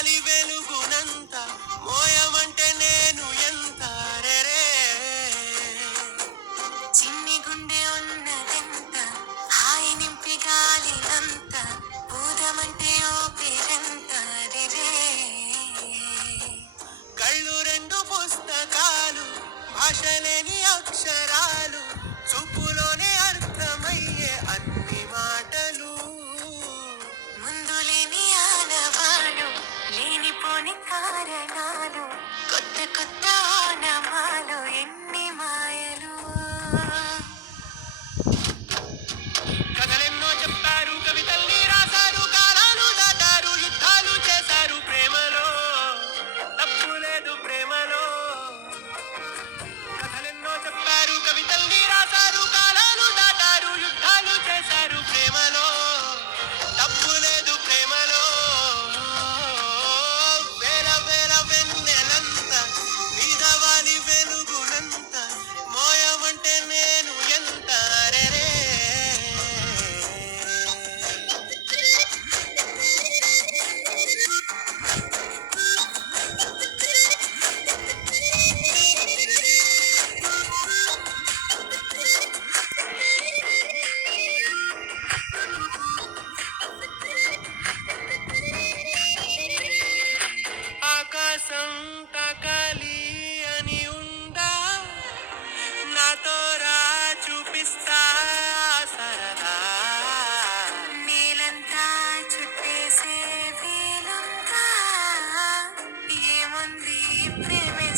వాలి వెలుగునంత మోయమంటే నేను ఎంత రెరే చిన్ని గుండె ఉన్నదెంత హాయి నింపి గాలినంత ఊదమంటే ఊపిరంత రెరే కళ్ళు రెండు పుస్తకాలు భాషలేని అక్షరాలు చూపులోనే అర్థమయ్యే అన్ని మాటలు ముందులేని ఆనవాలు లేనిపోని కారణాలు కొత్త కొత్త ఓనమాలు ఎన్ని మాయలు కథలెన్నో చెప్పారు కవితల్ని రాశారు కాలాలు దాటారు యుద్ధాలు చేశారు ప్రేమలో తప్పు లేదు ప్రేమలో కథలెన్నో చెప్పారు కవితల్ని రాశారు కాలాలు దాటారు యుద్ధాలు చేశారు ప్రేమలో తప్పు లేదు ప్రేమలో వేల వేల వెన్నెలంత మీద వాలి వెలుగునంత మోయమంటే నేను ఎంత రెరే ఆకాశం తాకాలి అని ఉందా నాతో రా చూపిస్తా సరదా నీలంతా చుట్టేసే వేలంతా ఏముంది ప్రేమే